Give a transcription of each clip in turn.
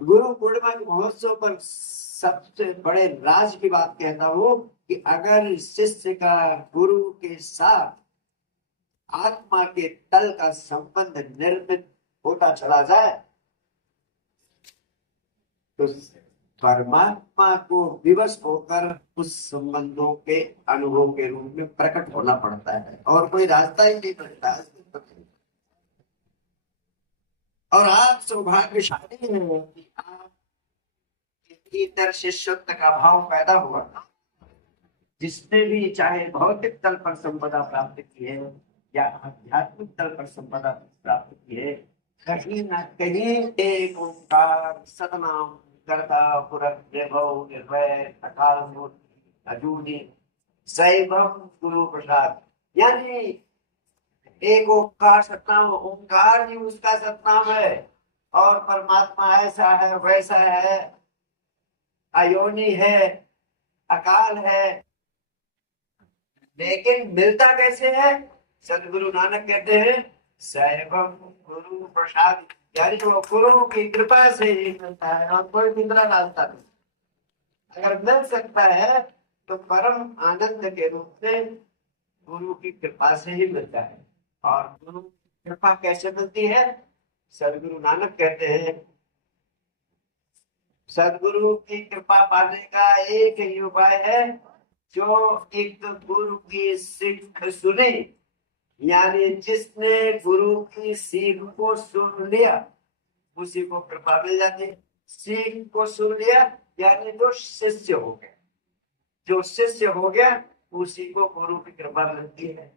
गुरु पूर्णिमा के महोत्सव पर सबसे बड़े राज की बात कहता हूँ कि अगर शिष्य का गुरु के साथ आत्मा के तल का संबंध निर्मित होता चला जाए तो परमात्मा को विवश होकर उस संबंधों के अनुभव के रूप में प्रकट होना पड़ता है और कोई रास्ता ही नहीं बनता है। और आप सौभाग्यशाली हैं कि आप भीतर शिष्यत्व का भाव पैदा हुआ। जिसने भी चाहे भौतिक तल पर संपदा प्राप्त की है या आध्यात्मिक तल पर संपदा प्राप्त की है, कहीं ना कहीं एक ओंकार सतनाम करता पुरख वैभव निर्भय अकाल मूर्ति अजूनी सैभव गुरु प्रसाद, यानी एक ओंकार सतनाम, ओंकार ही उसका सतनाम है और परमात्मा ऐसा है वैसा है, अयोनी है, अकाल है। लेकिन मिलता कैसे है? सदगुरु नानक कहते हैं सैभव गुरु प्रसाद, यानी वो गुरु की कृपा से ही मिलता है और कोई दूसरा रास्ता नहीं। अगर मिल सकता है तो परम आनंद के रूप में गुरु की कृपा से ही मिलता है। और गुरु की कृपा कैसे मिलती है? सदगुरु नानक कहते हैं सदगुरु की कृपा पाने का एक ही उपाय है, जो एक गुरु की सीख सुनी, यानी जिसने गुरु की सीख को सुन लिया उसी को कृपा मिल जाती है। सीख को सुन लिया यानी जो शिष्य हो गया, जो शिष्य हो गया उसी को गुरु की कृपा मिलती है।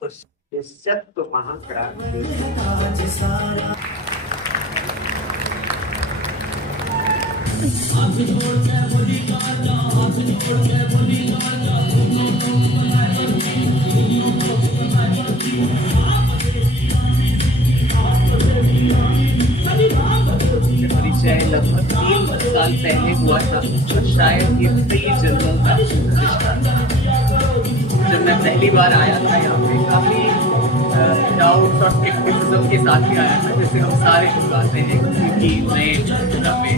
तो शिष्यत्व महाक्रांति। परिचय लगभग 3 साल पहले हुआ था और शायद ये कई जन्मों का रिश्ता था। जब मैं पहली बार आया था यहाँ पे काफी डाउट और स्केप्टिसिज्म के साथ ही आया था, जैसे हम सारे लोग आते हैं क्योंकि नए जगह पे।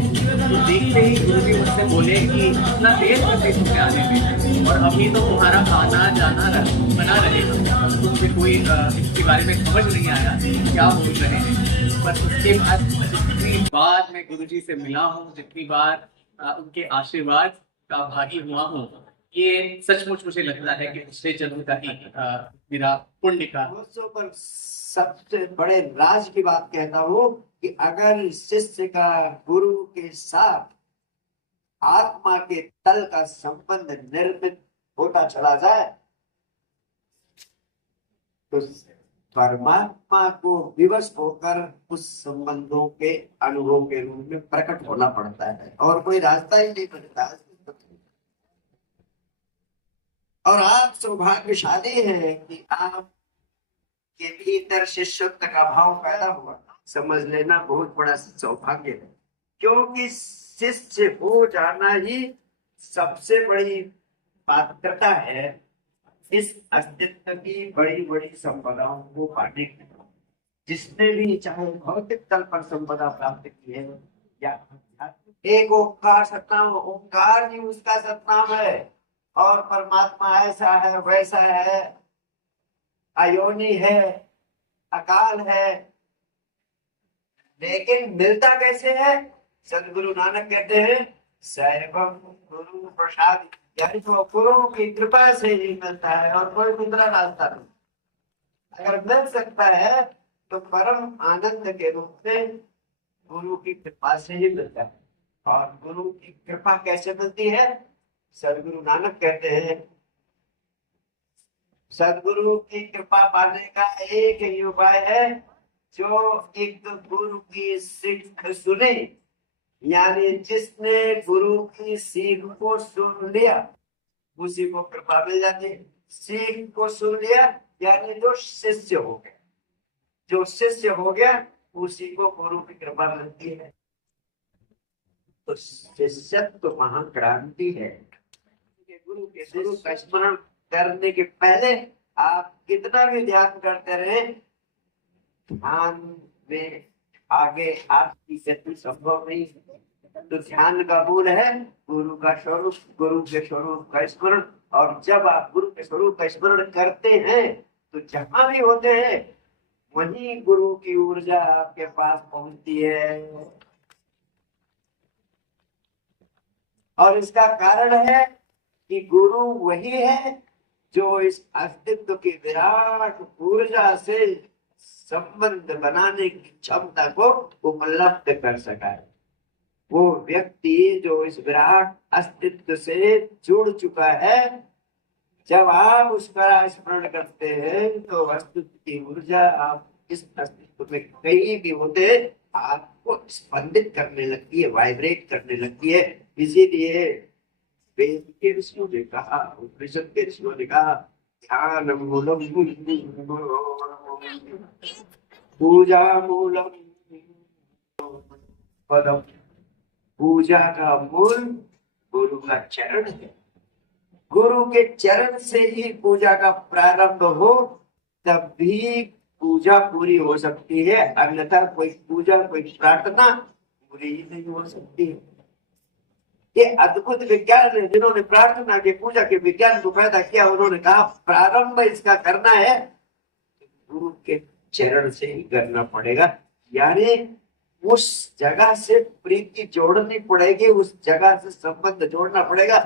तो देखते ही गुरु जी मुझसे बोले कि इतना देर कैसे तुम्हें आने में, और अभी तो तुम्हारा आना जाना बना रहेगा, तुमसे कोई इसके बारे में समझ नहीं आया क्या बोल रहे हैं। पर उसके बाद जितनी बार मैं गुरु जी से मिला हूँ, जितनी बार उनके आशीर्वाद का भागी हुआ हूँ, ये सचमुच मुझे लगता है कि पिछले जन्म का ही मेरा पुण्य का। महोत्सव पर सबसे बड़े राज की बात कहता हूँ कि अगर शिष्य का गुरु के साथ आत्मा के तल का संबंध निर्मित होता चला जाए तो परमात्मा को विवश होकर उस संबंधों के अनुभव के रूप में प्रकट होना पड़ता है और कोई रास्ता ही नहीं बनता। और आप सौभाग्यशाली हैं कि आप के भीतर शिष्यत्व का भाव पैदा हुआ। समझ लेना बहुत बड़ा सौभाग्य है, क्योंकि शिष्य हो जाना ही सबसे बड़ी पात्रता है इस अस्तित्व की बड़ी बड़ी संपदाओं को पाने की। जिसने भी चाहे भौतिक तल पर संपदा प्राप्त की है या आध्यात्मिक, एक ओंकार सतनाम, ओंकार ही उसका सतनाम है और परमात्मा ऐसा है वैसा है, अयोनी है, अकाल है। लेकिन मिलता कैसे है? सदगुरु नानक कहते हैं सैभव गुरु प्रसाद, यानी तो गुरु की कृपा से ही मिलता है और कोई दूसरा रास्ता नहीं। अगर मिल सकता है तो परम आनंद के रूप में गुरु की कृपा से ही मिलता है। और गुरु की कृपा कैसे मिलती है? सदगुरु नानक कहते हैं सदगुरु की कृपा पाने का एक ही उपाय है, जो एक गुरु की सीख सुनी, यानी जिसने गुरु की सीख को सुन लिया उसी को कृपा मिल जाती है। सीख को सुन लिया यानी जो शिष्य हो गया, जो शिष्य हो गया उसी को गुरु की कृपा मिलती है। तो शिष्यत्व महाक्रांति है। गुरु का स्मरण करने के पहले आप कितना भी ध्यान करते रहे, ध्यान में आगे आपकी गति संभव नहीं। तो ध्यान का मूल है गुरु का स्वरूप, गुरु के स्वरूप का स्मरण। और जब आप गुरु के स्वरूप का स्मरण करते हैं तो जहां भी होते हैं वहीं गुरु की ऊर्जा आपके पास पहुंचती है। और इसका कारण है कि गुरु वही है जो इस अस्तित्व की विराट ऊर्जा से संबंध बनाने की क्षमता को उपलब्ध कर सका है। वो व्यक्ति जो इस विराट अस्तित्व से जुड़ चुका है, जब आप उसका स्मरण करते हैं तो अस्तित्व की ऊर्जा आप इस अस्तित्व में कहीं भी होते आपको स्पंदित करने लगती है, वाइब्रेट करने लगती है। इसीलिए वेद के ऋषियों ने कहा, उपनिषद के ऋषियों ने कहा, ध्यान मूलम पूजा मूलम पदम। पूजा का मूल गुरु का चरण है। गुरु के चरण से ही पूजा का प्रारंभ हो तब भी पूजा पूरी हो सकती है, अन्यथा कोई पूजा, कोई प्रार्थना पूरी ही नहीं हो सकती। ये अद्भुत विज्ञान है। जिन्होंने प्रार्थना के पूजा के विज्ञान को पैदा किया, उन्होंने कहा प्रारंभ इसका करना है गुरु के चरण से ही करना पड़ेगा। यानी उस जगह से प्रीति जोड़नी पड़ेगी, उस जगह से संबंध जोड़ना पड़ेगा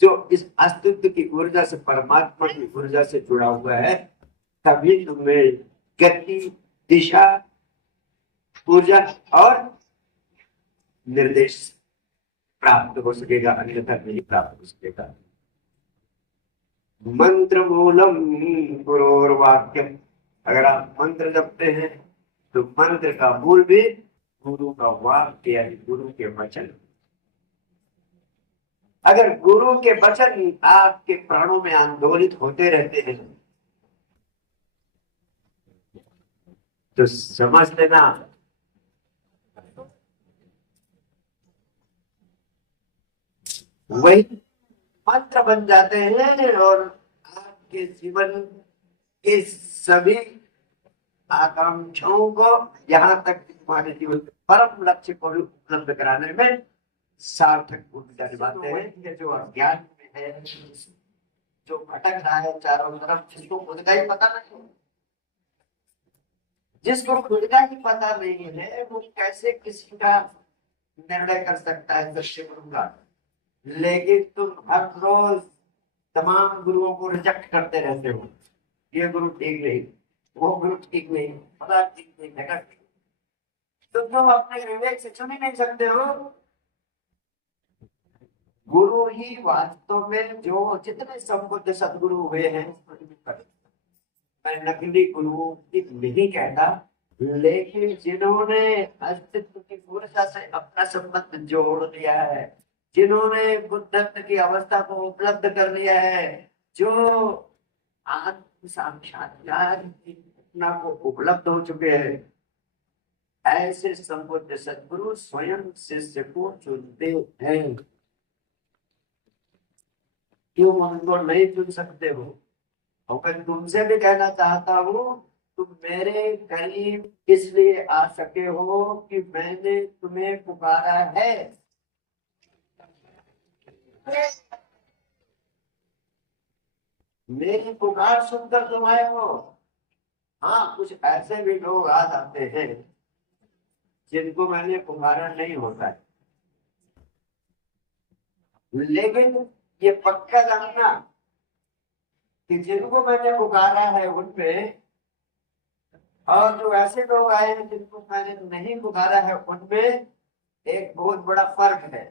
जो इस अस्तित्व की ऊर्जा से, परमात्मा की ऊर्जा से जुड़ा हुआ है। तभी तुम्हें गति, दिशा, ऊर्जा और निर्देश प्राप्त हो सकेगा, अन्यथा नहीं प्राप्त हो सकेगा। मंत्र मूलम गुरोर्वाक्यम। अगर आप मंत्र जपते हैं तो मंत्र का मूल भी गुरु का वाक्य यानी गुरु के वचन। अगर गुरु के वचन आपके प्राणों में आंदोलित होते रहते हैं तो समझ लेना वही मंत्र बन जाते हैं और आपके जीवन के सभी आकांक्षाओं को, यहाँ तक हमारे जीवन के परम लक्ष्य को भी उपलब्ध कराने में सार्थक भूमिका निभाते हैं। जो अज्ञान में है, जो भटक रहा है चारों तरफ, जिसको खुद का ही पता नहीं, जिसको खुद का ही पता नहीं है, वो कैसे किसी का निर्णय कर सकता है दृश्य गुरु का। लेकिन तुम हर रोज तमाम गुरुओं को रिजेक्ट करते रहते हो, ये गुरु ठीक नहीं, वो गुरु ठीक नहीं, पता ठीक नहीं, जगह ठीक। तो तुम अपने विवेक से चुन ही नहीं सकते हो। गुरु ही वास्तव में, जो जितने संबुद्ध सदगुरु हुए हैं, मैं नकली गुरुओं की नहीं कहता, लेकिन जिन्होंने अस्तित्व की ऊर्जा से अपना संबंध जोड़ लिया है, जिन्होंने बुद्धत्व की अवस्था को उपलब्ध कर लिया है, जो आत्म साक्षात्कार की घटना को उपलब्ध हो चुके हैं, ऐसे संबुद्ध सदगुरु स्वयं शिष्य को चुनते हैं। क्यों उनको नहीं चुन सकते हो? और मैं तुमसे भी कहना चाहता हूँ, तुम मेरे करीब इसलिए आ सके हो कि मैंने तुम्हें पुकारा है। मेरी पुकार सुनकर तुम आए हो। हाँ, कुछ ऐसे भी लोग आ जाते हैं जिनको मैंने पुकारा नहीं होता है, लेकिन ये पक्का जानना कि जिनको मैंने पुकारा है उनमें, और जो ऐसे लोग आए हैं जिनको मैंने नहीं पुकारा है उनमें एक बहुत बड़ा फर्क है।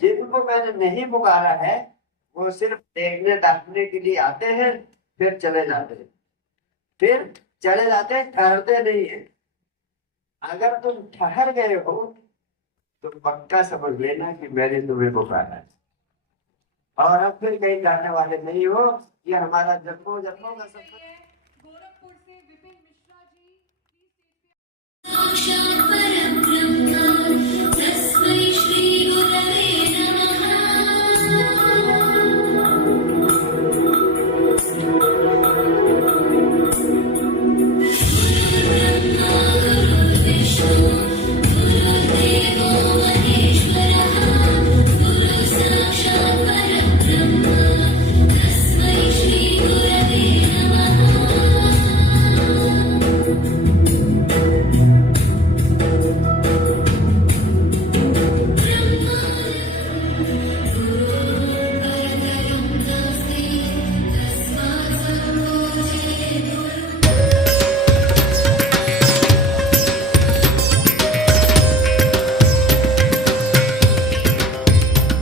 जिनको मैंने नहीं पुकारा है वो सिर्फ देखने दाखने के लिए आते हैं, फिर चले जाते हैं, फिर चले जाते हैं, ठहरते नहीं है। अगर तुम ठहर गए हो तो पक्का समझ लेना कि मैंने तुम्हें पुकारा है, और अब फिर कहीं जाने वाले नहीं हो। ये हमारा जन्मों जन्मों का सफर। गोरखपुर से विपिन मिश्रा जी।